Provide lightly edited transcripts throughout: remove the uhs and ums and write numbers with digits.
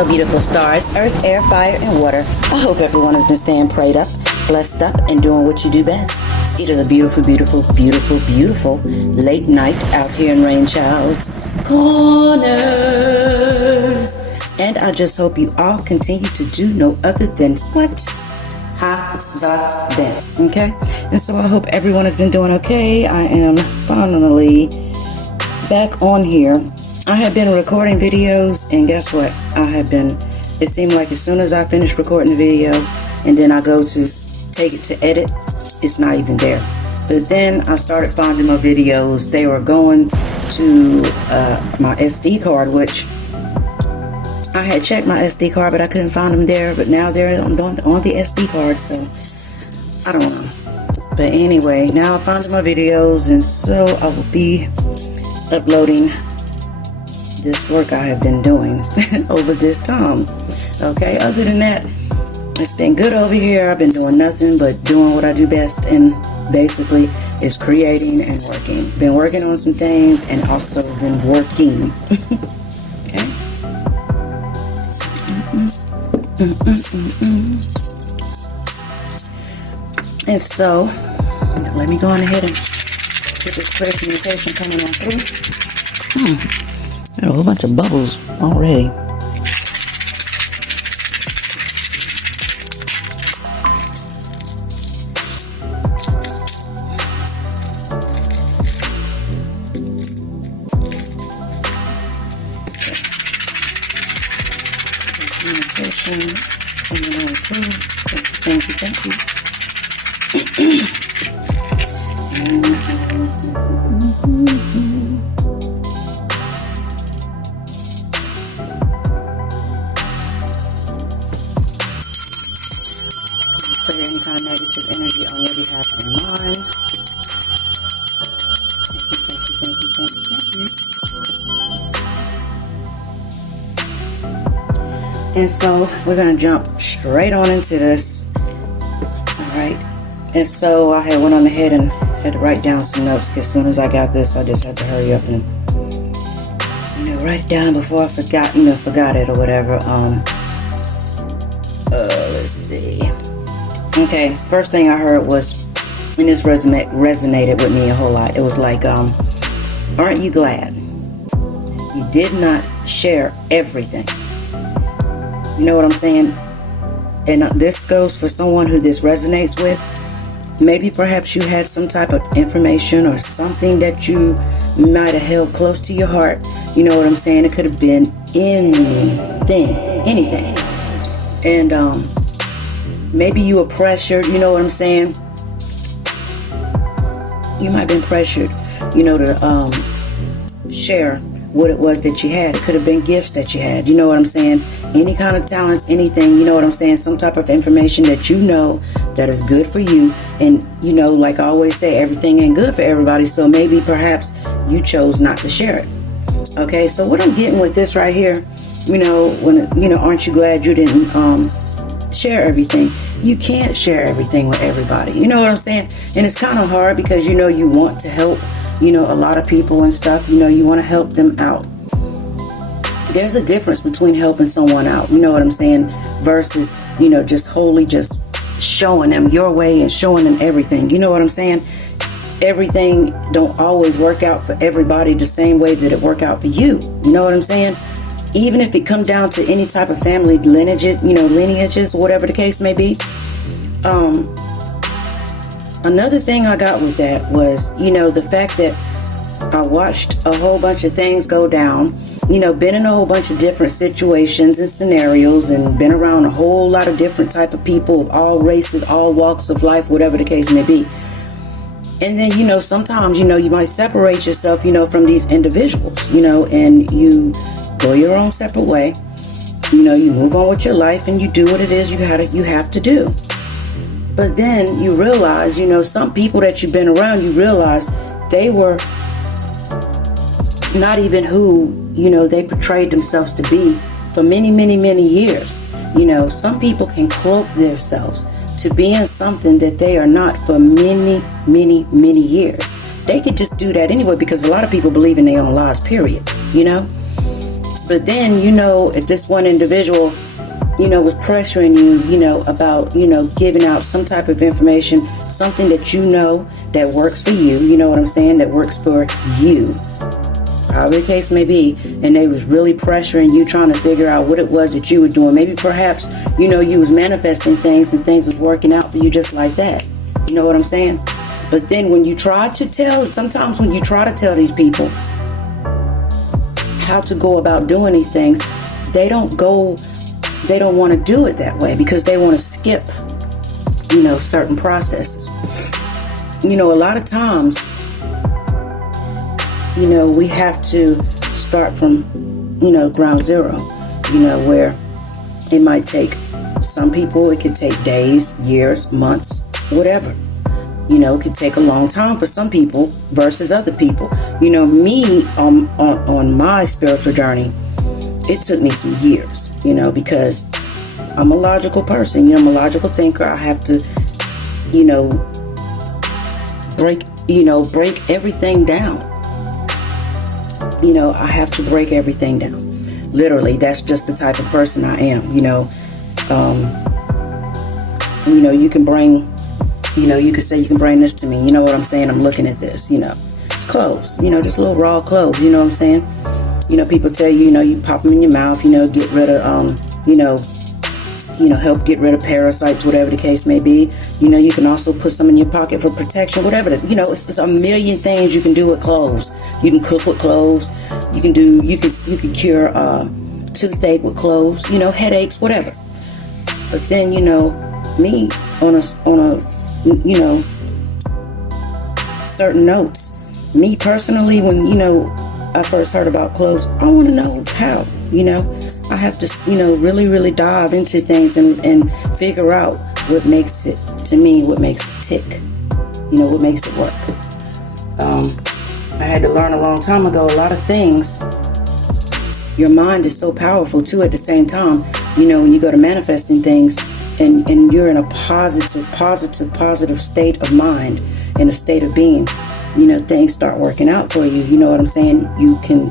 Hello, beautiful stars, earth, air, fire, and water. I hope everyone has been staying prayed up, blessed up, and doing what you do best. It is a beautiful, beautiful, beautiful, beautiful late night out here in Rainchild's Corners. And I just hope you all continue to do no other than what? Have the day. Okay? And so I hope everyone has been doing okay. I am finally back on here. I have been recording videos, and guess what? It seemed like as soon as I finish recording the video and then I go to take it to edit, it's not even there. But then I started finding my videos. They were going to my SD card, which I had checked my SD card, but I couldn't find them there. But now they're on the SD card, so I don't know. But anyway, now I found my videos, and so I will be uploading this work I have been doing over this time. Okay, other than that, it's been good over here. I've been doing nothing but doing what I do best, and basically is creating and working. Been working on some things and also been working. Okay. And so let me go on ahead and get this clear communication coming on through. Got a whole bunch of bubbles already. Communication coming on through. Thank you. Clear any kind of negative energy on your behalf and mine. Thank you. And so we're going to jump straight on into this. Alright. And so I had went on ahead and had to write down some notes, because as soon as I got this, I just had to hurry up and write it down before I forgot it or whatever. Let's see. Okay, first thing I heard was, and this resonated with me a whole lot. It was like, aren't you glad you did not share everything? You know what I'm saying? And this goes for someone who this resonates with. Maybe perhaps you had some type of information or something that you might have held close to your heart. You know what I'm saying? It could have been anything. And maybe you were pressured, you know what I'm saying? You might have been pressured, to share what it was that you had. It could have been gifts that you had, you know what I'm saying? Any kind of talents, anything, you know what I'm saying? Some type of information that you know that is good for you. And like I always say, everything ain't good for everybody. So maybe perhaps you chose not to share it. Okay, so what I'm getting with this right here, aren't you glad you didn't share everything? You can't share everything with everybody. You know what I'm saying? And it's kind of hard because you want to help a lot of people and stuff. You want to help them out. There's a difference between helping someone out, you know what I'm saying, versus just wholly just showing them your way and showing them everything. You know what I'm saying? Everything don't always work out for everybody the same way that it work out for you. You know what I'm saying? Even if it come down to any type of family lineages, whatever the case may be. Another thing I got with that was, the fact that I watched a whole bunch of things go down, been in a whole bunch of different situations and scenarios, and been around a whole lot of different type of people of all races, all walks of life, whatever the case may be. And then, sometimes, you might separate yourself, from these individuals, and you go your own separate way. You move on with your life and you do what it is you have to do. But then you realize, some people that you've been around, you realize they were not even who, they portrayed themselves to be for many, many, many years. Some people can cloak themselves to being something that they are not for many, many, many years. They could just do that anyway, because a lot of people believe in their own lies, period, But then, if this one individual, was pressuring you, about, giving out some type of information, something that that works for you, you know what I'm saying, that works for you, however the case may be, and they was really pressuring you, trying to figure out what it was that you were doing. Maybe perhaps, you was manifesting things and things was working out for you just like that. You know what I'm saying? But then when you try to tell, sometimes when you try to tell these people how to go about doing these things, they don't want to do it that way because they want to skip, certain processes. A lot of times, we have to start from, ground zero, where it might take some people, it could take days, years, months, whatever. It could take a long time for some people versus other people. Me on my spiritual journey, it took me some years, because I'm a logical person. I'm a logical thinker. I have to, break everything down. I have to break everything down. Literally, that's just the type of person I am. You can bring, you could say you can bring this to me. You know what I'm saying? I'm looking at this, it's clothes, just little raw clothes. You know what I'm saying? People tell you, you pop them in your mouth, get rid of, help get rid of parasites, whatever the case may be. You can also put some in your pocket for protection, whatever. It's a million things you can do with clothes. You can cook with clothes. You can cure toothache with clothes. Headaches, whatever. But then, me on a certain notes. Me personally, when I first heard about clothes, I want to know how. I have to, really, really dive into things and figure out what makes it, to me, what makes it tick. What makes it work. I had to learn a long time ago, a lot of things. Your mind is so powerful, too, at the same time. When you go to manifesting things and you're in a positive state of mind, in a state of being, things start working out for you. You know what I'm saying? You can,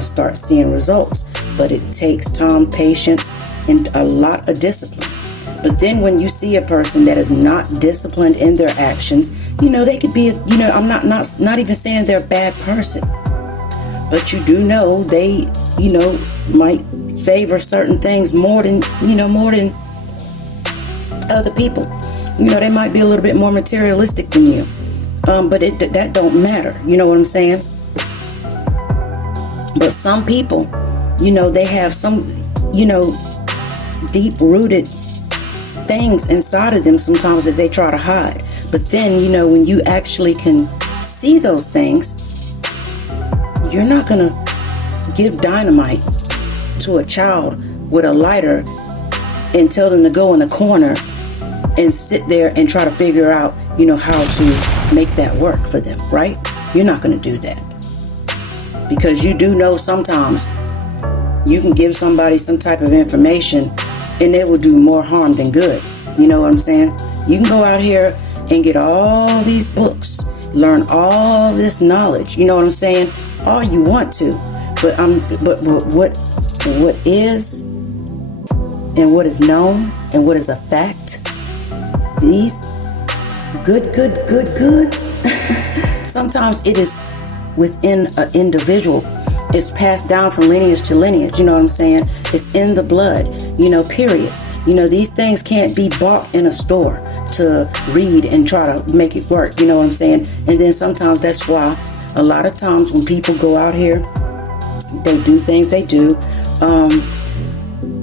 start seeing results. But it takes time, patience, and a lot of discipline. But then when you see a person that is not disciplined in their actions, they could be, I'm not even saying they're a bad person. But you do know they, might favor certain things more than other people. They might be a little bit more materialistic than you. But that don't matter. You know what I'm saying? But some people, they have some, deep-rooted things inside of them sometimes that they try to hide. But then, when you actually can see those things, you're not going to give dynamite to a child with a lighter and tell them to go in the corner and sit there and try to figure out, how to make that work for them, right? You're not going to do that. Because you do know sometimes you can give somebody some type of information and it will do more harm than good. You know what I'm saying? You can go out here and get all these books, learn all this knowledge. You know what I'm saying? All you want to. But what is and what is known and what is a fact, these goods, sometimes it is within an individual. It's passed down from lineage to lineage. You know what I'm saying? It's in the blood, period. These things can't be bought in a store to read and try to make it work. You know what I'm saying? And then sometimes that's why a lot of times when people go out here, they do things they do.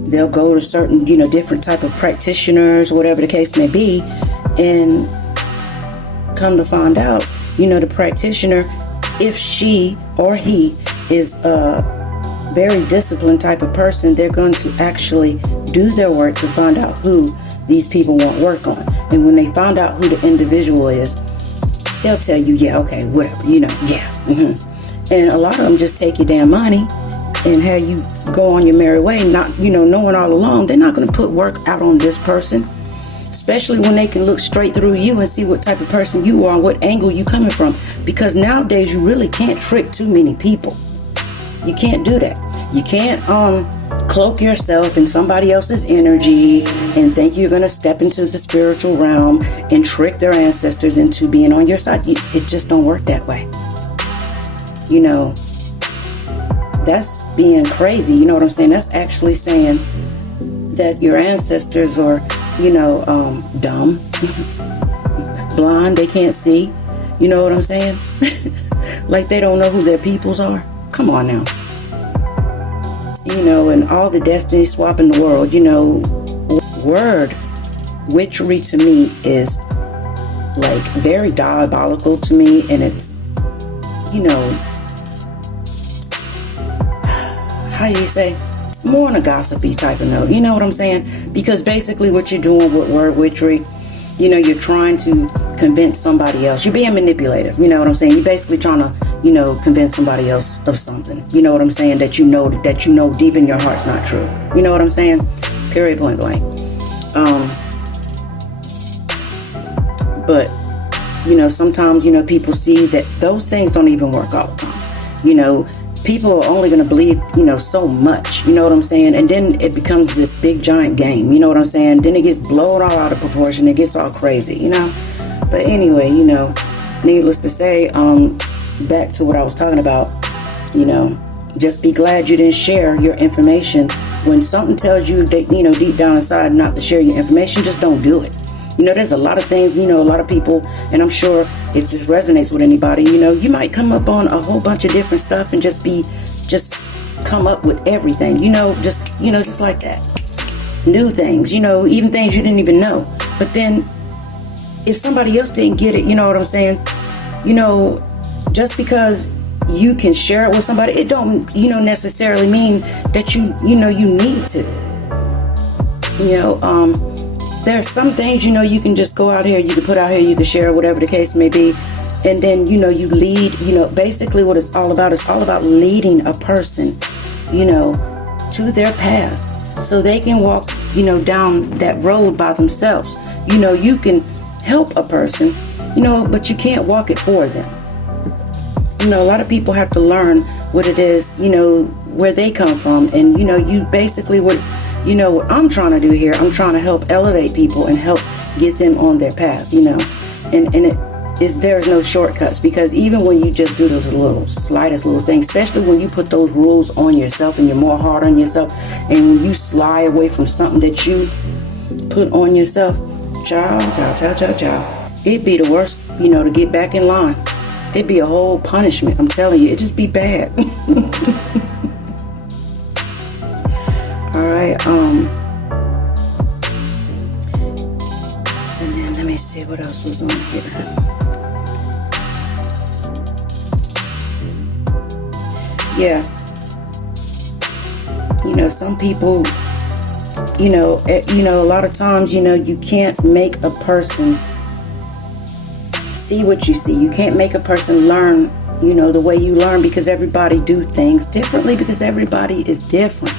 They'll go to certain, different type of practitioners, whatever the case may be, and come to find out, the practitioner, if she or he is a very disciplined type of person, they're going to actually do their work to find out who these people want work on. And when they find out who the individual is, they'll tell you, yeah, okay, whatever, yeah. Mm-hmm. And a lot of them just take your damn money and have you go on your merry way, not, knowing all along, they're not going to put work out on this person. Especially when they can look straight through you and see what type of person you are and what angle you coming from. Because nowadays you really can't trick too many people. You can't do that. You can't cloak yourself in somebody else's energy and think you're going to step into the spiritual realm and trick their ancestors into being on your side. It just don't work that way. You know, that's being crazy. You know what I'm saying? That's actually saying that your ancestors are, you know, dumb, blind, they can't see. You know what I'm saying? Like they don't know who their peoples are. Come on now. You know, and all the destiny swap in the world, you know, word witchery to me is like very diabolical to me, and it's, you know, how do you say, more on a gossipy type of note. You know what I'm saying? Because basically what you're doing with word witchery, you know, you're trying to convince somebody else. You're being manipulative. You know what I'm saying? You're basically trying to, you know, convince somebody else of something. You know what I'm saying? That you know deep in your heart's not true. You know what I'm saying? Period, point blank. But, you know, sometimes, you know, people see that those things don't even work all the time. You know, people are only going to believe, you know, so much. You know what I'm saying? And then it becomes this big giant game. You know what I'm saying? Then it gets blown all out of proportion. It gets all crazy, you know? But anyway, you know, needless to say, back to what I was talking about, you know, just be glad you didn't share your information. When something tells you that, you know, deep down inside not to share your information, just don't do it. You know, there's a lot of things, you know, a lot of people, and I'm sure if this resonates with anybody, you know, you might come up on a whole bunch of different stuff and just come up with everything, you know, just like that. New things, you know, even things you didn't even know. But then if somebody else didn't get it, you know what I'm saying? You know, just because you can share it with somebody, it don't, you know, necessarily mean that you need to. You know, there's some things, you know, you can just go out here, you can put out here, you can share, whatever the case may be. And then, you know, you lead, you know, basically what it's all about leading a person, you know, to their path so they can walk, you know, down that road by themselves. You know, you can help a person, you know, but you can't walk it for them. You know, a lot of people have to learn what it is, you know, where they come from. And, you know, you basically what I'm trying to do here, I'm trying to help elevate people and help get them on their path, you know. And there's no shortcuts, because even when you just do those slightest little things, especially when you put those rules on yourself and you're more hard on yourself, and when you slide away from something that you put on yourself, ciao. It'd be the worst, you know, to get back in line. It'd be a whole punishment. I'm telling you, it'd just be bad. All right. And then let me see what else was on here. Yeah. You know, some people, you know, a lot of times, you know, you can't make a person see what you see. You can't make a person learn, you know, the way you learn, because everybody do things differently, because everybody is different.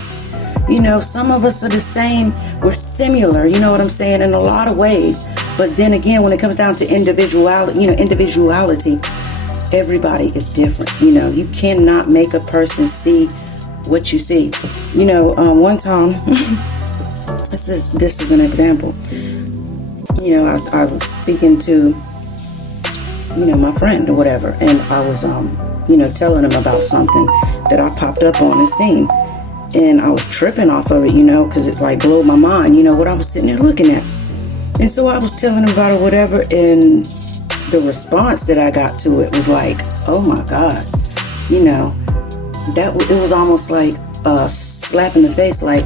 You know, some of us are the same. We're similar, you know what I'm saying, in a lot of ways. But then again, when it comes down to individuality, everybody is different. You know, you cannot make a person see what you see. You know, one time, this is an example. You know, I was speaking to, you know, my friend or whatever, and I was, you know, telling him about something that I popped up on and seen, and I was tripping off of it, you know, because it like blew my mind, you know, what I was sitting there looking at. And so I was telling him about it, whatever, and the response that I got to it was like, oh my God, you know, it was almost like a slap in the face, like,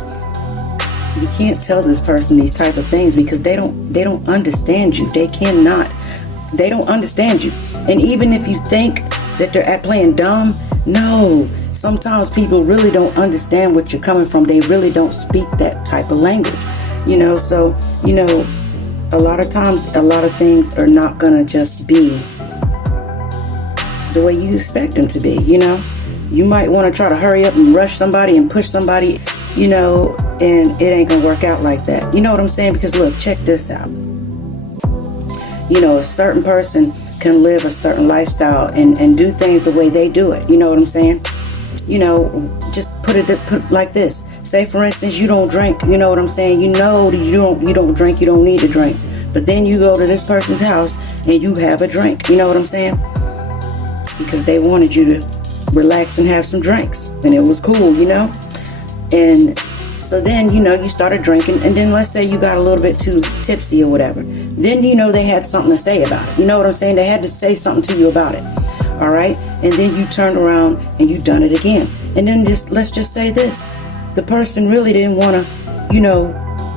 you can't tell this person these type of things because they don't understand you. They don't understand you. And even if you think that they're playing dumb, no, sometimes people really don't understand what you're coming from. They really don't speak that type of language, you know. So, you know, a lot of times, a lot of things are not gonna just be the way you expect them to be, you know. You might want to try to hurry up and rush somebody and push somebody, you know, and it ain't gonna work out like that. You know what I'm saying? Because look, check this out. You know, a certain person can live a certain lifestyle and do things the way they do it. You know what I'm saying? you know, just put like this. Say, for instance, you don't drink, you know what I'm saying? You know that you don't drink, you don't need to drink. But then you go to this person's house and you have a drink, you know what I'm saying? Because they wanted you to relax and have some drinks. And it was cool, you know? And so then, you know, you started drinking, and then let's say you got a little bit too tipsy or whatever. Then, you know, they had something to say about it. You know what I'm saying? They had to say something to you about it. All right? And then you turned around and you done it again. And then let's just say this. The person really didn't want to, you know,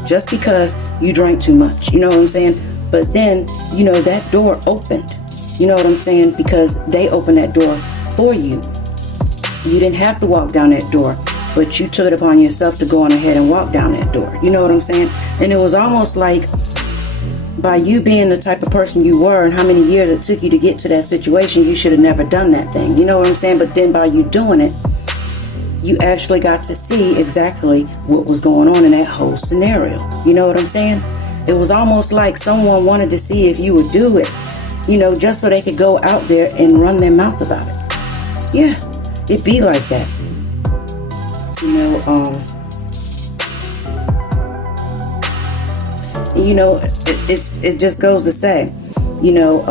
just because you drank too much. You know what I'm saying? But then, you know, that door opened. You know what I'm saying? Because they opened that door for you. You didn't have to walk down that door, but you took it upon yourself to go on ahead and walk down that door. You know what I'm saying? And it was almost like, by you being the type of person you were and how many years it took you to get to that situation, you should have never done that thing. You know what I'm saying? But then by you doing it, you actually got to see exactly what was going on in that whole scenario. You know what I'm saying? It was almost like someone wanted to see if you would do it, you know, just so they could go out there and run their mouth about it. Yeah, it be like that. You know, it just goes to say, you know,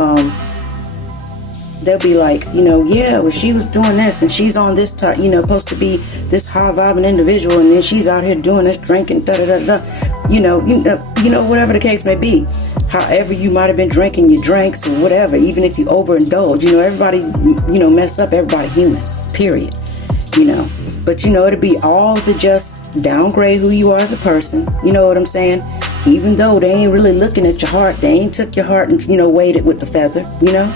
they'll be like, you know, yeah, well, she was doing this and she's on this type, you know, supposed to be this high vibing individual, and then she's out here doing this, drinking, da da da da. You know, whatever the case may be. However, you might have been drinking your drinks or whatever, even if you overindulge. You know, everybody, you know, mess up. Everybody human. Period. You know, but you know, it'll be all to just downgrade who you are as a person. You know what I'm saying? Even though they ain't really looking at your heart, they ain't took your heart and, you know, weighed it with the feather. You know.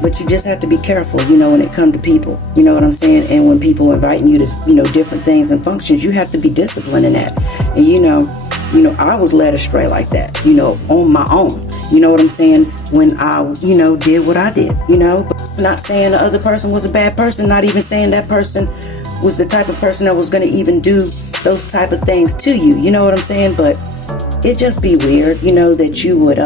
But you just have to be careful, you know, when it comes to people, you know what I'm saying? And when people inviting you to, you know, different things and functions, you have to be disciplined in that. And, you know, I was led astray like that, you know, on my own, you know what I'm saying? When I, you know, did what I did, you know, but not saying the other person was a bad person, not even saying that person was the type of person that was going to even do those type of things to you, you know what I'm saying? But it just be weird, you know, that you would,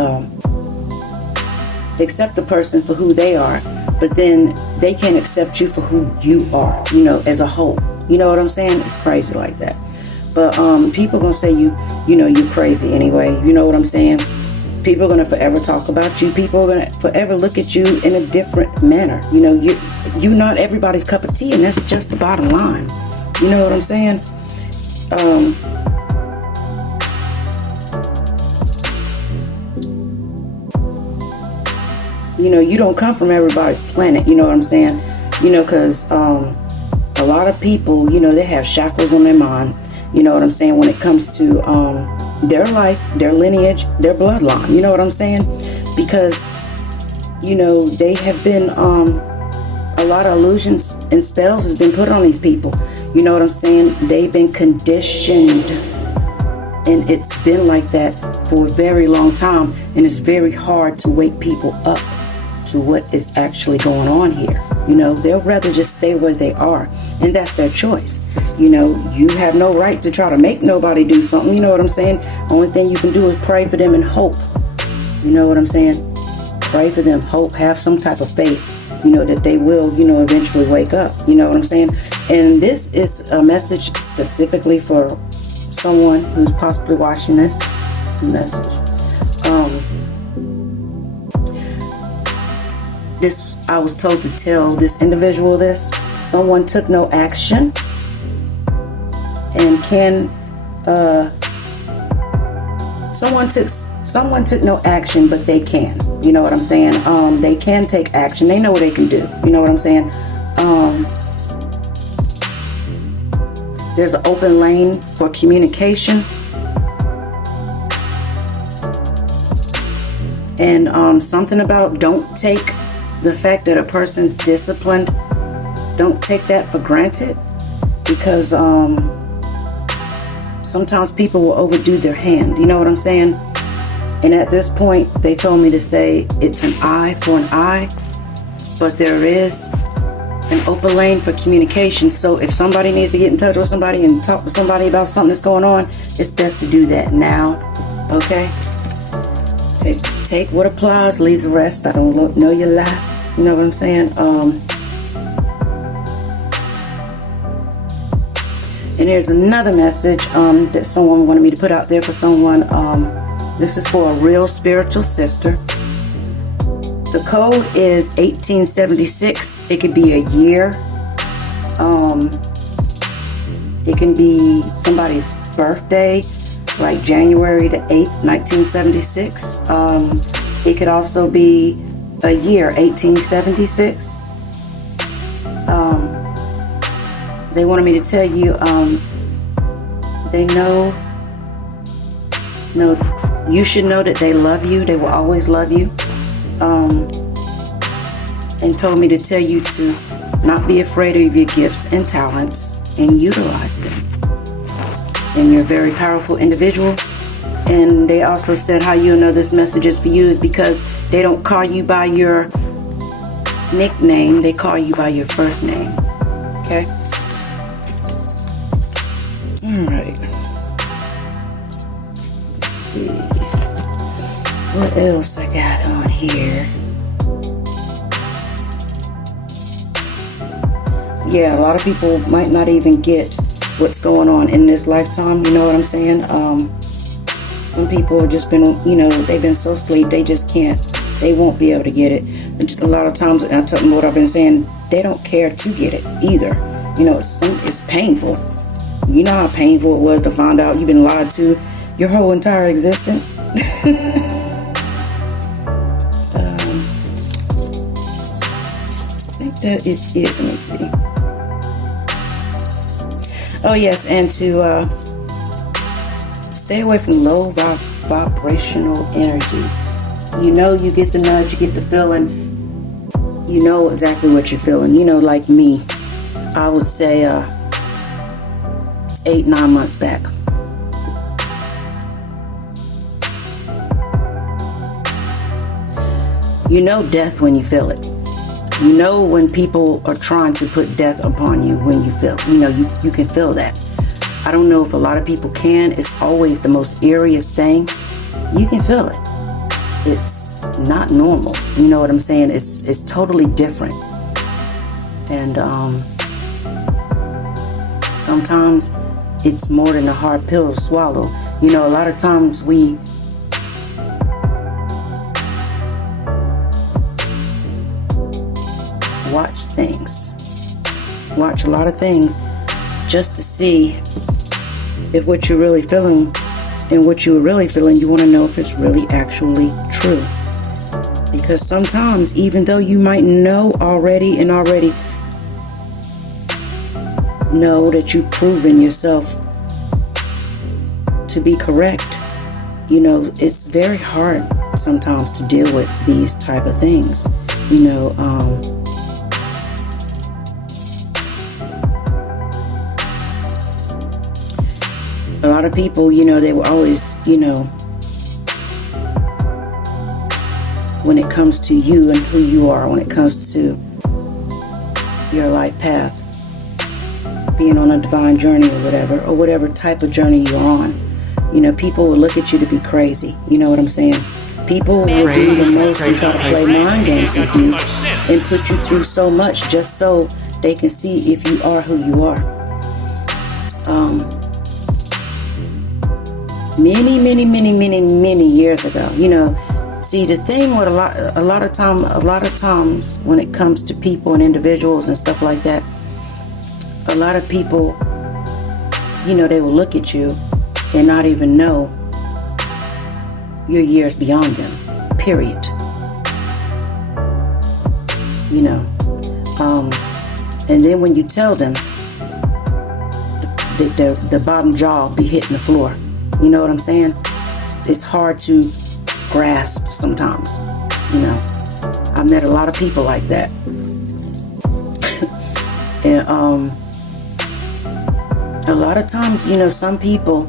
accept the person for who they are, but then they can't accept you for who you are, you know, as a whole. You know what I'm saying? It's crazy like that. But people gonna say you know, you're crazy anyway. You know what I'm saying? People are gonna forever talk about you. People are gonna forever look at you in a different manner. You know, you're not everybody's cup of tea, and that's just the bottom line. You know what I'm saying? You know, you don't come from everybody's planet, you know what I'm saying? You know, because a lot of people, you know, they have shackles on their mind, you know what I'm saying, when it comes to their life, their lineage, their bloodline, you know what I'm saying? Because, you know, they have been, a lot of illusions and spells has been put on these people, you know what I'm saying? They've been conditioned, and it's been like that for a very long time, and it's very hard to wake people up to what is actually going on here. You know, they'll rather just stay where they are, and that's their choice. You know, you have no right to try to make nobody do something, you know what I'm saying? Only thing you can do is pray for them and hope. You know what I'm saying? Pray for them, hope, have some type of faith, you know, that they will, you know, eventually wake up. You know what I'm saying? And this is a message specifically for someone who's possibly watching this message. I was told to tell this individual this. Someone took no action and someone took no action, but they can. You know what I'm saying? They can take action. They know what they can do. You know what I'm saying? There's an open lane for communication. And something about don't take the fact that a person's disciplined, don't take that for granted, because sometimes people will overdo their hand. You know what I'm saying? And at this point, they told me to say it's an eye for an eye, but there is an open lane for communication. So if somebody needs to get in touch with somebody and talk to somebody about something that's going on, it's best to do that now. Okay? Take what applies, leave the rest. I don't know your life. You know what I'm saying? And here's another message that someone wanted me to put out there for someone. This is for a real spiritual sister. The code is 1876. It could be a year. It can be somebody's birthday, like January the 8th, 1976. It could also be a year, 1876. They wanted me to tell you, they know, you should know that they love you. They will always love you. And told me to tell you to not be afraid of your gifts and talents and utilize them. And you're a very powerful individual. And they also said how you'll know this message is for you is because they don't call you by your nickname. They call you by your first name. Okay? Alright. Let's see. What else I got on here? Yeah, a lot of people might not even get what's going on in this lifetime. You know what I'm saying? Some people have just been, they've been so asleep, they just can't. They won't be able to get it. And just a lot of times, and I tell them what I've been saying, they don't care to get it either. It's painful. You know how painful it was to find out you've been lied to your whole entire existence. I think that is it. Let me see. Oh yes, and to stay away from low vibrational energies. You get the nudge, you get the feeling, you know exactly what you're feeling. Like me, I would say 8-9 months back. You know death when you feel it. You know when people are trying to put death upon you when you feel, you can feel that. I don't know if a lot of people can. It's always the most eeriest thing. You can feel it. It's not normal. You know what I'm saying? It's totally different. And sometimes it's more than a hard pill to swallow. A lot of times we watch a lot of things just to see if what you're really feeling and what you're really feeling, you want to know if it's really actually true. Because sometimes, even though you might know already know that you've proven yourself to be correct, it's very hard sometimes to deal with these type of things. A lot of people, they will always, when it comes to you and who you are, when it comes to your life path, being on a divine journey or whatever type of journey you're on, people will look at you to be crazy. You know what I'm saying? People will do the most and try to play mind games with you and put you through so much just so they can see if you are who you are. Many years ago, see, the thing with a lot of times when it comes to people and individuals and stuff like that, a lot of people, they will look at you and not even know you're years beyond them, period. And then when you tell them, the bottom jaw be hitting the floor. You know what I'm saying? It's hard to grasp sometimes. I've met a lot of people like that. And a lot of times, some people,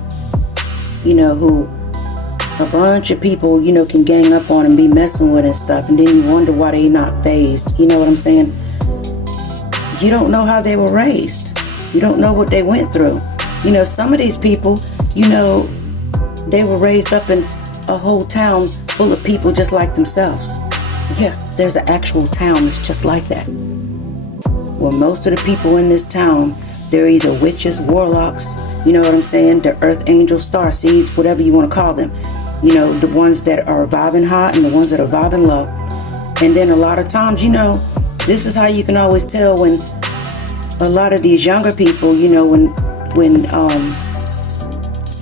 who a bunch of people, can gang up on and be messing with and stuff, and then you wonder why they not phased. You know what I'm saying? You don't know how they were raised. You don't know what they went through. Some of these people, they were raised up in a whole town full of people just like themselves. Yeah, there's an actual town that's just like that. Well, most of the people in this town, They're either witches, warlocks, you know what I'm saying? The earth angels, star seeds, whatever you want to call them. You know, the ones that are vibing high and the ones that are vibing low. And then a lot of times, you know, this is how you can always tell when a lot of these younger people, you know, when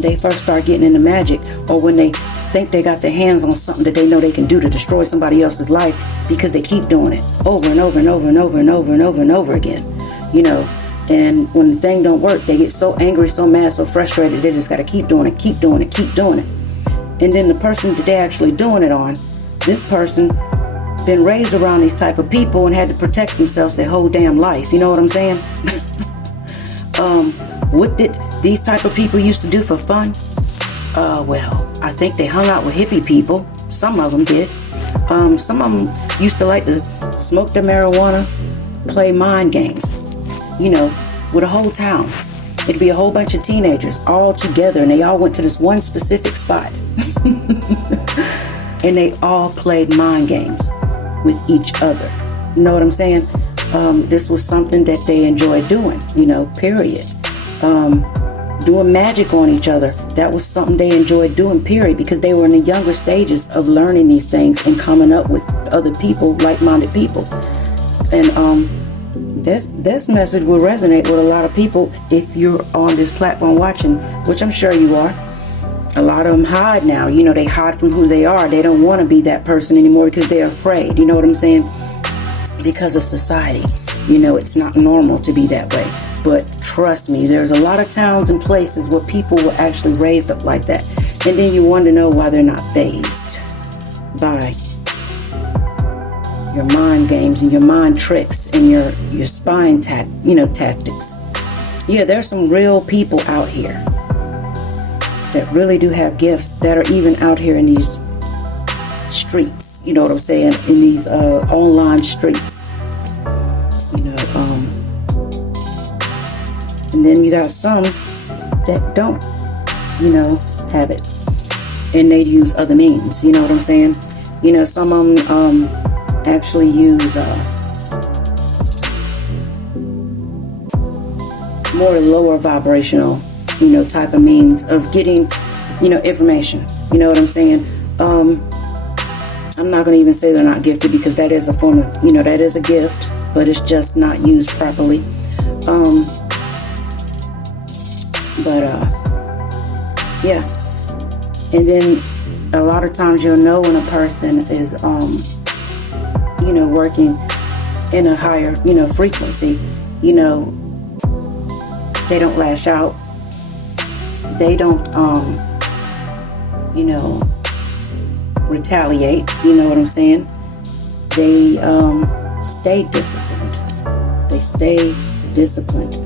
they first start getting into magic, or when they think they got their hands on something that they know they can do to destroy somebody else's life, because they keep doing it over and over and over and over and over and over and over again, you know. And when the thing don't work, they get so angry, so mad, so frustrated, they just got to keep doing it, keep doing it, keep doing it. And then the person that they're actually doing it on, this person been raised around these type of people and had to protect themselves their whole damn life. You know what I'm saying? What did these type of people used to do for fun? Well, I think they hung out with hippie people. Some of them did. Some of them used to like to smoke their marijuana, play mind games, you know, with a whole town. It'd be a whole bunch of teenagers all together, and they all went to this one specific spot. And they all played mind games with each other. You know what I'm saying? This was something that they enjoyed doing, you know, period. Doing magic on each other, that was something they enjoyed doing, period, because they were in the younger stages of learning these things and coming up with other people, like-minded people. And this message will resonate with a lot of people if you're on this platform watching, which I'm sure you are. A lot of them hide now. You know, they hide from who they are. They don't want to be that person anymore because they're afraid. You know what I'm saying? Because of society. You know, it's not normal to be that way. But trust me, there's a lot of towns and places where people were actually raised up like that. And then you want to know why they're not fazed by your mind games and your mind tricks and your spying tactics. Yeah, there's some real people out here that really do have gifts, that are even out here in these streets, you know what I'm saying, in these online streets, you know. And then you got some that don't, you know, have it, and they use other means, you know what I'm saying. You know, some of them actually use more lower vibrational, you know, type of means of getting, you know, information. You know what I'm saying? I'm not going to even say they're not gifted, because that is a form of, you know, that is a gift, but it's just not used properly. Yeah. And then a lot of times you'll know when a person is, you know, working in a higher, you know, frequency. You know, they don't lash out. They don't, you know, retaliate. You know what I'm saying? They stay disciplined. They stay disciplined.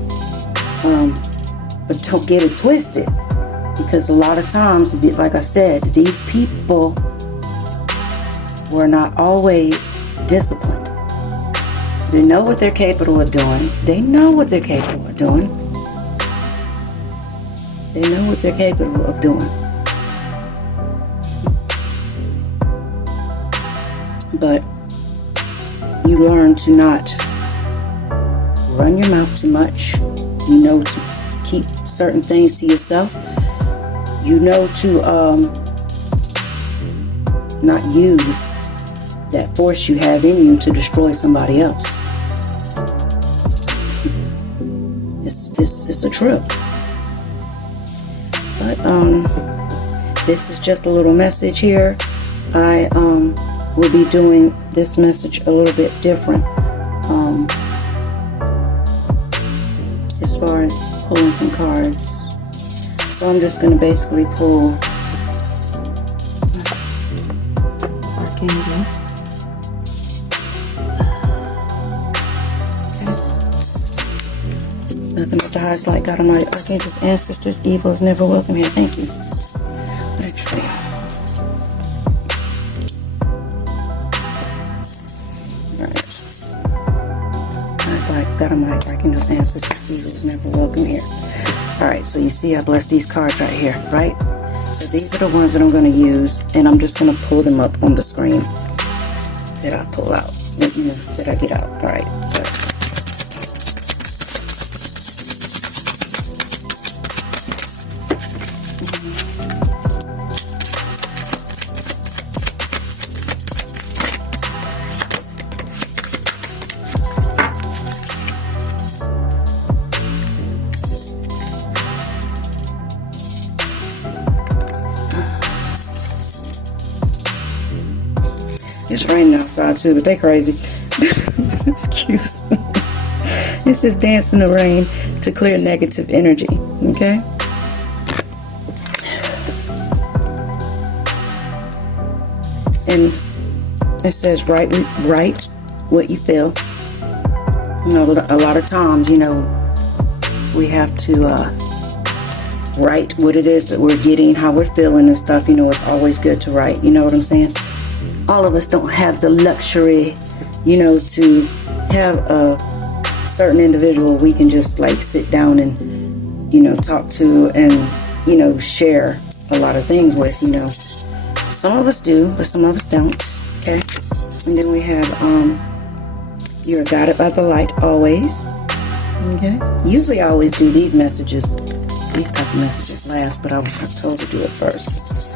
But don't get it twisted, because a lot of times, like I said, these people were not always disciplined. They know what they're capable of doing. They know what they're capable of doing. They know what they're capable of doing. But you learn to not run your mouth too much. You know to keep certain things to yourself. You know to not use that force you have in you to destroy somebody else. It's a trip. But this is just a little message here. I will be doing this message a little bit different, as far as pulling some cards. So I'm just going to basically pull Archangel. Nothing but the highest light, God Almighty, Archangels, Ancestors, evil is never welcome here. Thank you. Actually, alright. God Almighty, Archangels, Ancestors, evil is never welcome here. Alright, so you see I blessed these cards right here, right? So these are the ones that I'm going to use, and I'm just going to pull them up on the screen that I pull out, that I get out. Alright, so It's raining outside too, but they crazy. Excuse me. It says dance in the rain to clear negative energy. Okay. And it says write what you feel. You know, a lot of times, you know, we have to write what it is that we're getting, how we're feeling and stuff. You know, it's always good to write. You know what I'm saying? All of us don't have the luxury, you know, to have a certain individual we can just like sit down and, you know, talk to and, you know, share a lot of things with, you know. Some of us do, but some of us don't. Okay. And then we have you're guided by the light always. Okay. Usually I always do these messages, these type of messages last, but I was told to do it first.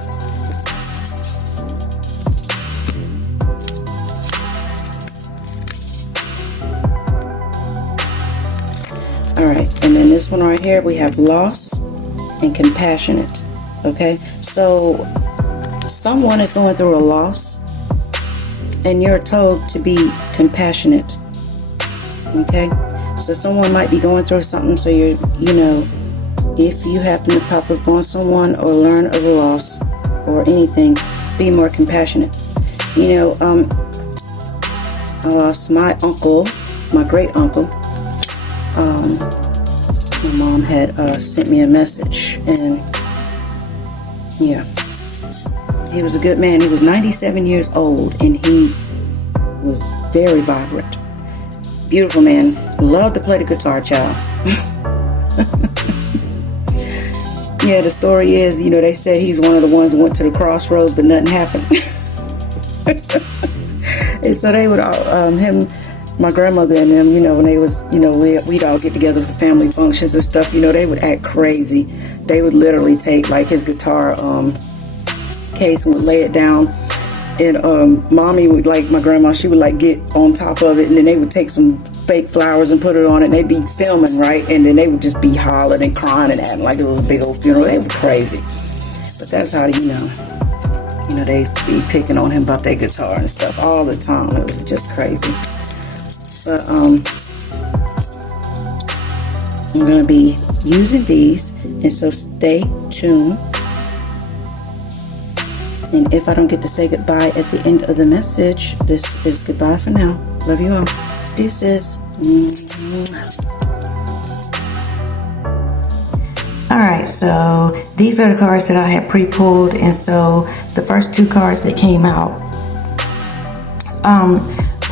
Alright, and then this one right here, we have loss and compassionate. Okay, so someone is going through a loss and you're told to be compassionate. Okay, so someone might be going through something, so you're, you know, if you happen to pop up on someone or learn of a loss or anything, be more compassionate. You know, I lost my uncle, my great uncle. My mom had sent me a message, and yeah, he was a good man. He was 97 years old, and he was very vibrant, beautiful man. Loved to play the guitar, child. Yeah, the story is, you know, they said he's one of the ones that went to the crossroads, but nothing happened. And so they would him, my grandmother and them, you know, when they was, you know, we'd all get together for family functions and stuff, you know, they would act crazy. They would literally take like his guitar case and would lay it down, and mommy would, like my grandma, she would like get on top of it, and then they would take some fake flowers and put it on it, and they'd be filming, right, and then they would just be hollering and crying and acting like it was a big old funeral. They were crazy. But that's how, you know, they used to be picking on him about their guitar and stuff all the time. It was just crazy. But I'm gonna be using these, and so stay tuned. And if I don't get to say goodbye at the end of the message, this is goodbye for now. Love you all. Deuces. Alright, so these are the cards that I had pre-pulled, and so the first two cards that came out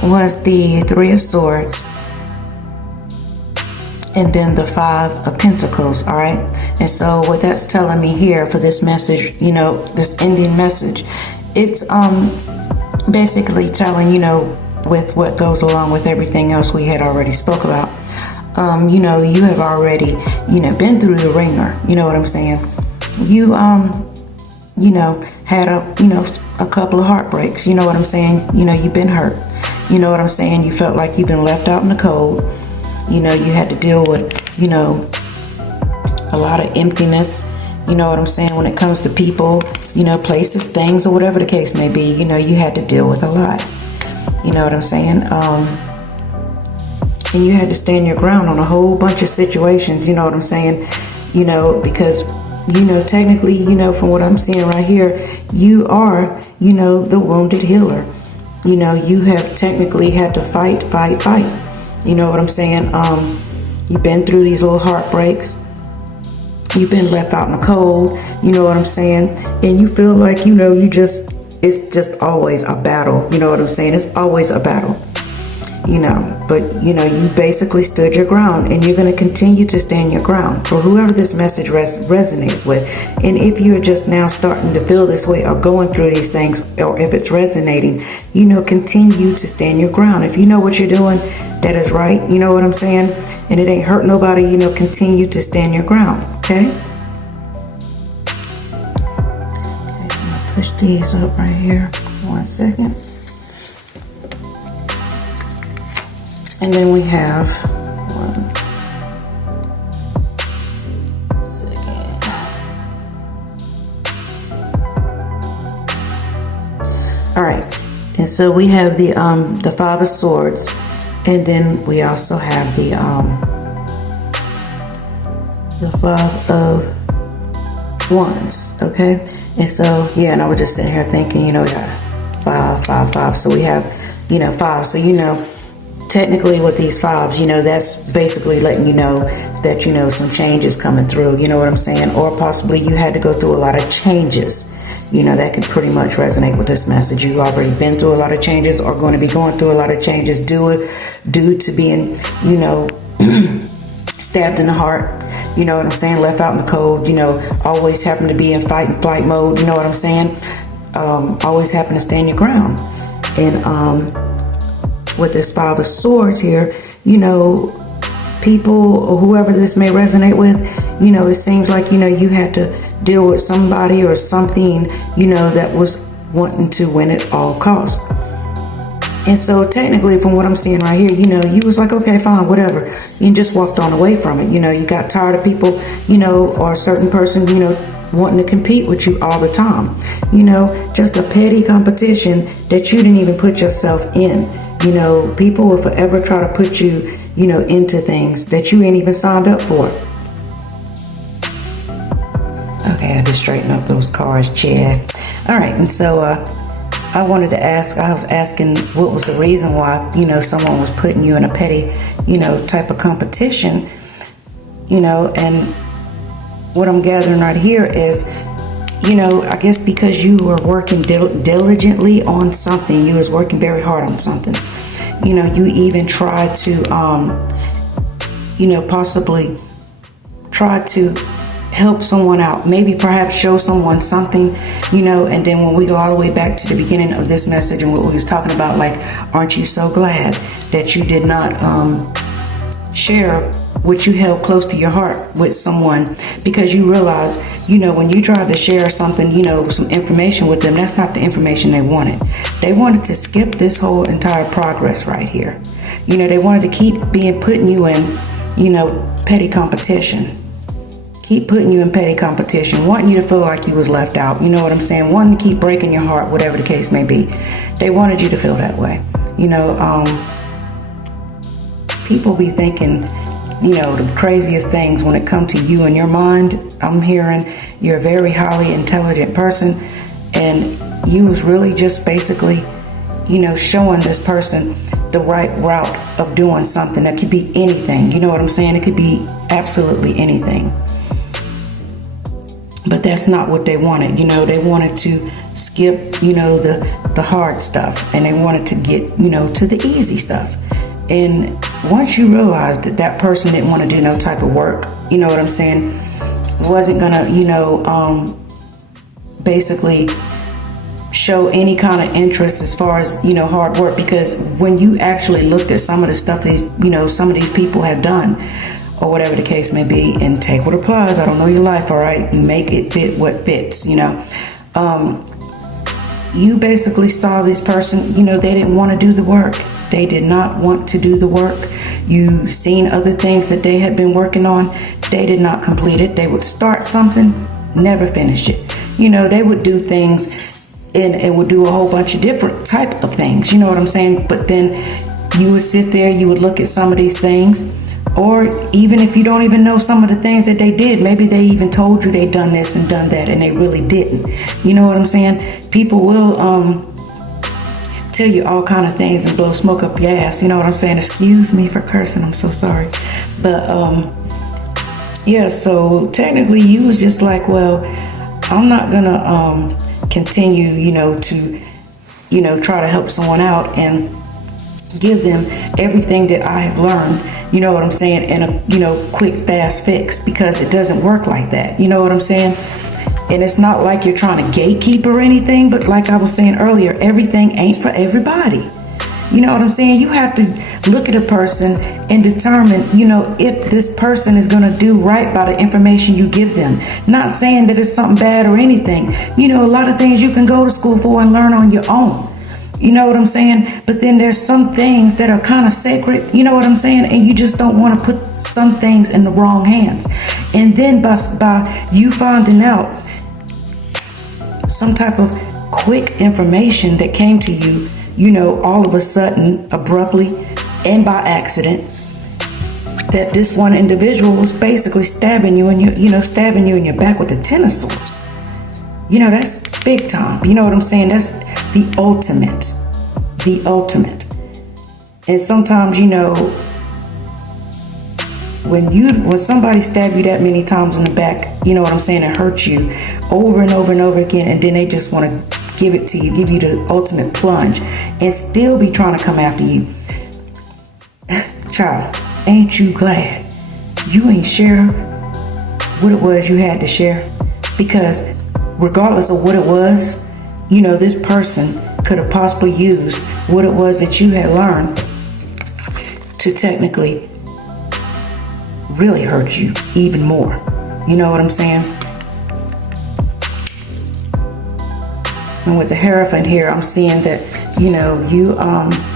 was the Three of Swords and then the Five of Pentacles. All right, and so what that's telling me here for this message, you know, this ending message, it's basically telling, you know, with what goes along with everything else we had already spoke about. You know, you have already, you know, been through the ringer. You know what I'm saying? You you know, had a couple of heartbreaks. You know what I'm saying? You know, you've been hurt. You know what I'm saying? You felt like you've been left out in the cold. You know, you had to deal with, you know, a lot of emptiness. You know what I'm saying? When it comes to people, you know, places, things, or whatever the case may be, you know, you had to deal with a lot. You know what I'm saying? And you had to stand your ground on a whole bunch of situations. You know what I'm saying? You know, because, you know, technically, you know, from what I'm seeing right here, you are, you know, the wounded healer. You know, you have technically had to fight. You know what I'm saying? You've been through these little heartbreaks. You've been left out in the cold. You know what I'm saying? And you feel like, you know, it's just always a battle. You know what I'm saying? It's always a battle. You know, but, you know, you basically stood your ground, and you're going to continue to stand your ground for whoever this message resonates with. And if you're just now starting to feel this way or going through these things, or if it's resonating, you know, continue to stand your ground. If you know what you're doing, that is right. You know what I'm saying? And it ain't hurt nobody, you know, continue to stand your ground. Okay? Okay, so I'm going to push these up right here. 1 second. And then we have 1 second. All right. And so we have the Five of Swords, and then we also have the Five of Wands. Okay, and so yeah, and I was just sitting here thinking, you know, we got 5, 5, 5. So we have, you know, 5. So you know, technically with these 5s, you know, that's basically letting you know that, you know, some changes coming through. You know what I'm saying? Or possibly you had to go through a lot of changes. You know, that could pretty much resonate with this message. You've already been through a lot of changes or going to be going through a lot of changes due to being, you know, stabbed in the heart. You know what I'm saying? Left out in the cold. You know, always happen to be in fight and flight mode. You know what I'm saying? Always happen to stand your ground. And with this Five of Swords here, you know, people or whoever this may resonate with, you know, it seems like, you know, you had to deal with somebody or something, you know, that was wanting to win at all costs. And so technically from what I'm seeing right here, you know, you was like, okay, fine, whatever. You just walked on away from it. You know, you got tired of people, you know, or a certain person, you know, wanting to compete with you all the time. You know, just a petty competition that you didn't even put yourself in. You know, people will forever try to put you, you know, into things that you ain't even signed up for. Okay, I had to straighten up those cards, chair. All right, and so I wanted to ask, I was asking what was the reason why, you know, someone was putting you in a petty, you know, type of competition, you know, and what I'm gathering right here is, you know, I guess because you were working diligently on something, you was working very hard on something, you know, you even tried to, you know, possibly try to help someone out, maybe perhaps show someone something, you know, and then when we go all the way back to the beginning of this message and what we was talking about, like, aren't you so glad that you did not share what you held close to your heart with someone, because you realize, you know, when you tried to share something, you know, some information with them, that's not the information they wanted. They wanted to skip this whole entire progress right here. You know, they wanted to keep putting you in, you know, petty competition. Keep putting you in petty competition, wanting you to feel like you was left out. You know what I'm saying? Wanting to keep breaking your heart, whatever the case may be. They wanted you to feel that way. You know, people be thinking, you know, the craziest things when it comes to you and your mind. I'm hearing you're a very highly intelligent person, and you was really just basically, you know, showing this person the right route of doing something. That could be anything. You know what I'm saying? It could be absolutely anything. But that's not what they wanted. You know, they wanted to skip, you know, the hard stuff, and they wanted to get, you know, to the easy stuff. And once you realized that that person didn't want to do no type of work, you know what I'm saying, wasn't gonna, you know, basically show any kind of interest as far as, you know, hard work, because when you actually looked at some of the stuff these, you know, some of these people have done, or whatever the case may be, and take what applies. I don't know your life, all right? You make it fit what fits, you know. You basically saw this person, you know, they didn't want to do the work. They did not want to do the work. You seen other things that they had been working on. They did not complete it. They would start something, never finish it. You know, they would do things and would do a whole bunch of different type of things, you know what I'm saying? But then you would sit there, you would look at some of these things, or even if you don't even know some of the things that they did, maybe they even told you they done this and done that, and they really didn't. You know what I'm saying? People will tell you all kind of things and blow smoke up your ass. You know what I'm saying? Excuse me for cursing. I'm so sorry. But yeah, so technically you was just like, well, I'm not gonna continue, you know, to, you know, try to help someone out and give them everything that I have learned, you know what I'm saying, in a, you know, quick, fast fix, because it doesn't work like that. You know what I'm saying? And it's not like you're trying to gatekeep or anything, but like I was saying earlier, everything ain't for everybody. You know what I'm saying? You have to look at a person and determine, you know, if this person is going to do right by the information you give them. Not saying that it's something bad or anything. You know, a lot of things you can go to school for and learn on your own. You know what I'm saying? But then there's some things that are kind of sacred, you know what I'm saying? And you just don't want to put some things in the wrong hands. And then by you finding out some type of quick information that came to you, all of a sudden, abruptly, and by accident, that this one individual was basically stabbing you in your back with the Ten of Swords. That's big time. You know what I'm saying? That's the ultimate. The ultimate. And sometimes, when somebody stab you that many times in the back, you know what I'm saying, it hurts you over and over and over again, and then they just want to give it to you, give you the ultimate plunge, and still be trying to come after you. Child, ain't you glad you ain't share what it was you had to share? Because regardless of what it was, this person could have possibly used what it was that you had learned to technically really hurt you even more. You know what I'm saying? And with the Hierophant here, I'm seeing that, you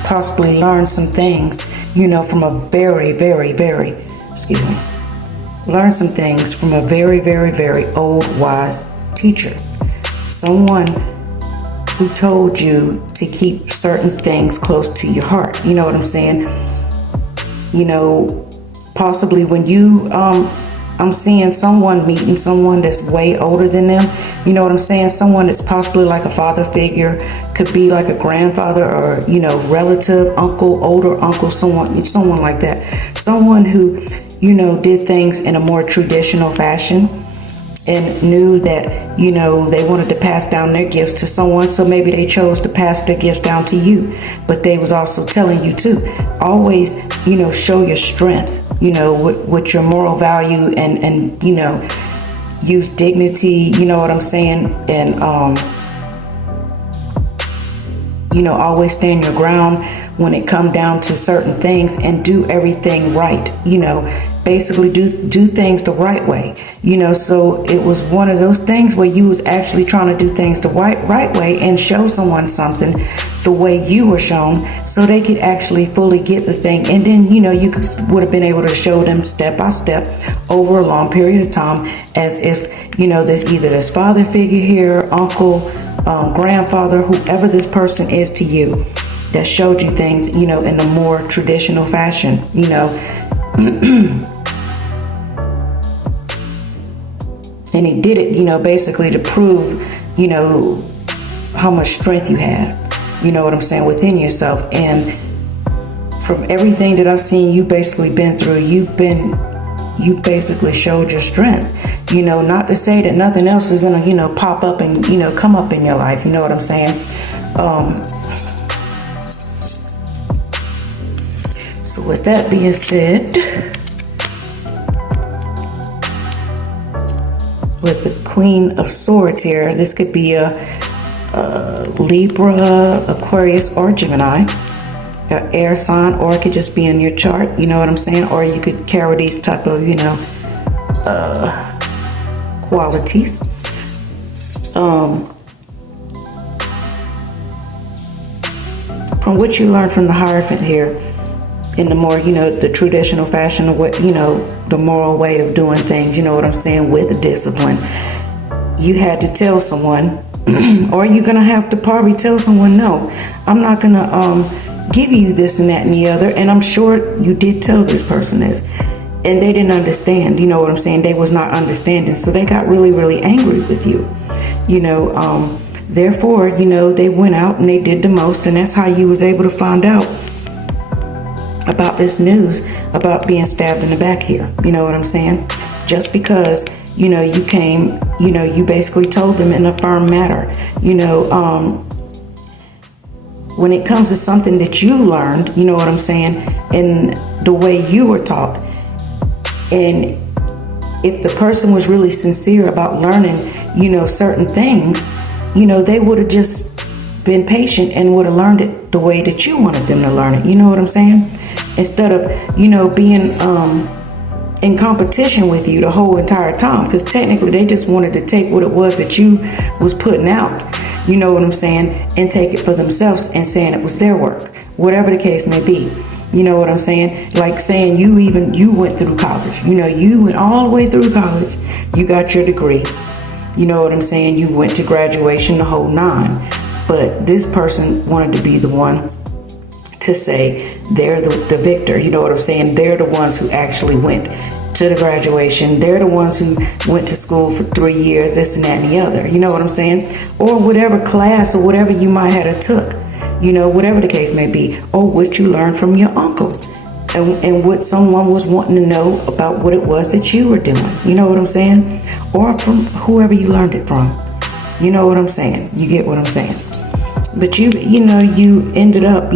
possibly learned some things, from a very, very, very, learn some things from a very, very, very old, wise teacher. Someone who told you to keep certain things close to your heart. You know what I'm saying? Possibly when you, I'm seeing someone meeting someone that's way older than them. You know what I'm saying? Someone that's possibly like a father figure, could be like a grandfather or, relative, uncle, older uncle, someone like that. Someone who, did things in a more traditional fashion and knew that, they wanted to pass down their gifts to someone. So maybe they chose to pass their gifts down to you. But they was also telling you too, always, show your strength, with your moral value and use dignity, you know what I'm saying? And, always stand your ground when it come down to certain things and do everything right, basically do things the right way, so it was one of those things where you was actually trying to do things the right way and show someone something the way you were shown so they could actually fully get the thing. And then, you would have been able to show them step by step over a long period of time as if, this father figure here, uncle, grandfather, whoever this person is to you, that showed you things, in a more traditional fashion, And he did it, basically to prove, how much strength you had, you know what I'm saying, within yourself. And from everything that I've seen you basically been through, you basically showed your strength, not to say that nothing else is going to, pop up and, come up in your life. You know what I'm saying? So with that being said, with the Queen of Swords here, this could be a Libra, Aquarius, or Gemini, an air sign, or it could just be in your chart, you know what I'm saying? Or you could carry these type of, qualities. From what you learned from the Hierophant here, in the more, the traditional fashion of what, the moral way of doing things, you know what I'm saying, with discipline, you had to tell someone, or you're going to have to probably tell someone, no, I'm not going to give you this and that and the other. And I'm sure you did tell this person this, and they didn't understand, you know what I'm saying? They was not understanding. So they got really, really angry with you, therefore, they went out and they did the most. And that's how you was able to find out about this news about being stabbed in the back here. You know what I'm saying? Just because, you came, you basically told them in a firm manner, when it comes to something that you learned, you know what I'm saying, in the way you were taught. And if the person was really sincere about learning, certain things, they would have just been patient and would have learned it the way that you wanted them to learn it. You know what I'm saying? Instead of, being in competition with you the whole entire time. Because technically they just wanted to take what it was that you was putting out, you know what I'm saying, and take it for themselves and saying it was their work, whatever the case may be. You know what I'm saying? Like saying you went through college. You went all the way through college. You got your degree. You know what I'm saying? You went to graduation, the whole 9. But this person wanted to be the one to say they're the victor. You know what I'm saying? They're the ones who actually went to the graduation. They're the ones who went to school for 3 years, this and that and the other. You know what I'm saying? Or whatever class or whatever you might have took. You know, whatever the case may be. Or what you learned from your uncle. And what someone was wanting to know about what it was that you were doing. You know what I'm saying? Or from whoever you learned it from. You know what I'm saying? You get what I'm saying? But you ended up,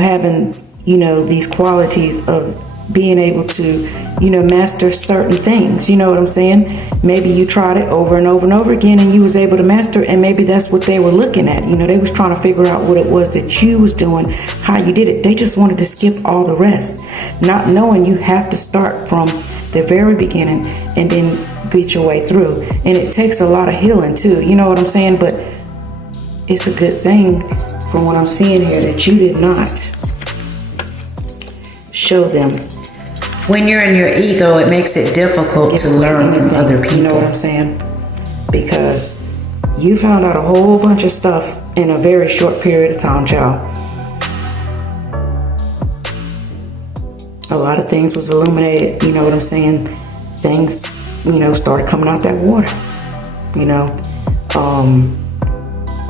having, these qualities of being able to, master certain things. You know what I'm saying? Maybe you tried it over and over and over again and you was able to master it, and maybe that's what they were looking at. They was trying to figure out what it was that you was doing, how you did it. They just wanted to skip all the rest, not knowing you have to start from the very beginning and then get your way through. And it takes a lot of healing too. You know what I'm saying? But it's a good thing from what I'm seeing here that you did not show them. When you're in your ego, it makes it difficult to learn from other people. You know what I'm saying? Because you found out a whole bunch of stuff in a very short period of time, child. A lot of things was illuminated, you know what I'm saying? Things, started coming out that water.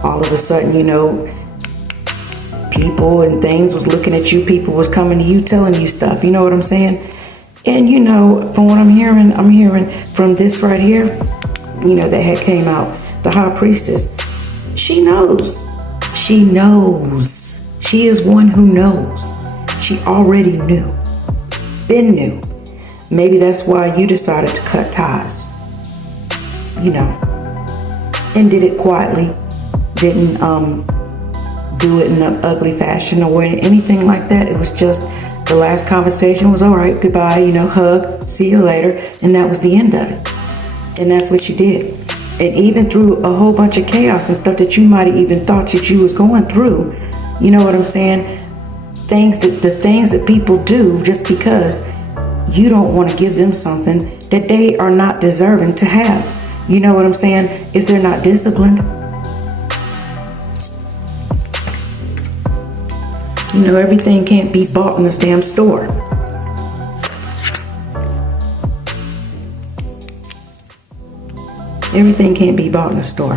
All of a sudden, people and things was looking at you. People was coming to you, telling you stuff. You know what I'm saying? And, from what I'm hearing from this right here, that had came out, the High Priestess, she knows. She knows. She is one who knows. She already knew. Been knew. Maybe that's why you decided to cut ties. And did it quietly. Didn't do it in an ugly fashion or anything like that. It was just the last conversation was all right, goodbye, hug, see you later, and that was the end of it. And that's what you did. And even through a whole bunch of chaos and stuff that you might have even thought that you was going through, you know what I'm saying? The things that people do just because you don't want to give them something that they are not deserving to have. You know what I'm saying? If they're not disciplined. Everything can't be bought in this damn store. Everything can't be bought in the store.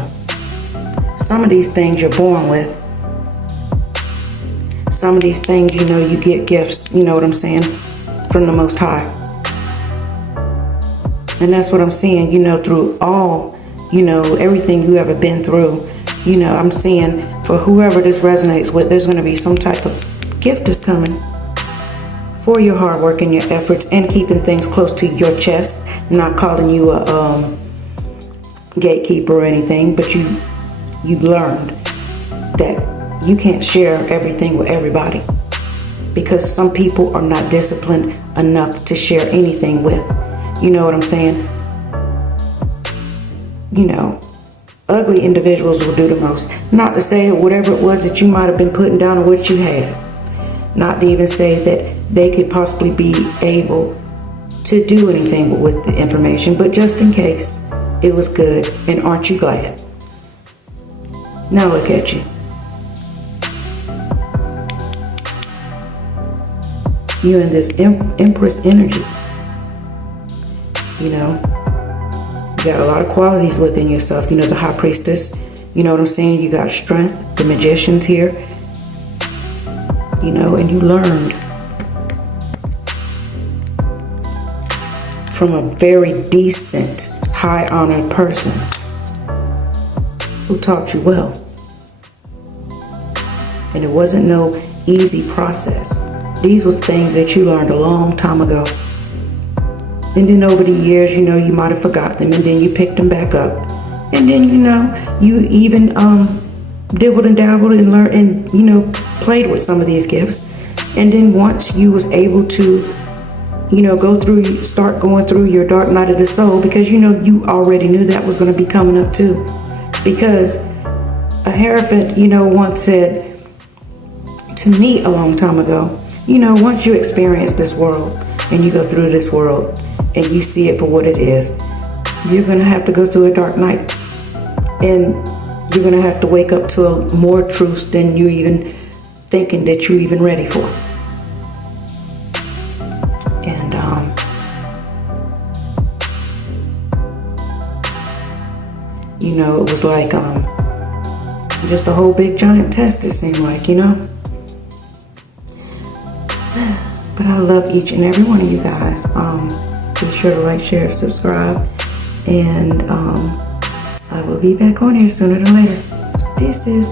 Some of these things you're born with. Some of these things, you get gifts, you know what I'm saying, from the Most High. And that's what I'm seeing, through all, everything you ever been through. I'm seeing for whoever this resonates with, there's going to be some type of gift that's coming for your hard work and your efforts and keeping things close to your chest. Not calling you a gatekeeper or anything, but you learned that you can't share everything with everybody because some people are not disciplined enough to share anything with. You know what I'm saying? Ugly individuals will do the most. Not to say that whatever it was that you might have been putting down or what you had. Not to even say that they could possibly be able to do anything with the information. But just in case, it was good. And aren't you glad? Now look at you. You're in this Empress energy. You got a lot of qualities within yourself. The High Priestess. You know what I'm saying? You got strength. The Magician's here. And you learned from a very decent, high-honored person who taught you well. And it wasn't no easy process. These was things that you learned a long time ago. And then over the years, you might have forgot them, and then you picked them back up. And then, you even dibbled and dabbled and learned and, played with some of these gifts. And then once you was able to, start going through your dark night of the soul, because, you already knew that was going to be coming up too. Because a Hierophant, once said to me a long time ago, once you experience this world and you go through this world, and you see it for what it is, you're going to have to go through a dark night. And you're gonna have to wake up to more truths than you even thinking that you're even ready for. And you know, it was like just a whole big giant test, it seemed like, you know. But I love each and every one of you guys. Be sure to like, share, subscribe, and I will be back on here sooner than later. This is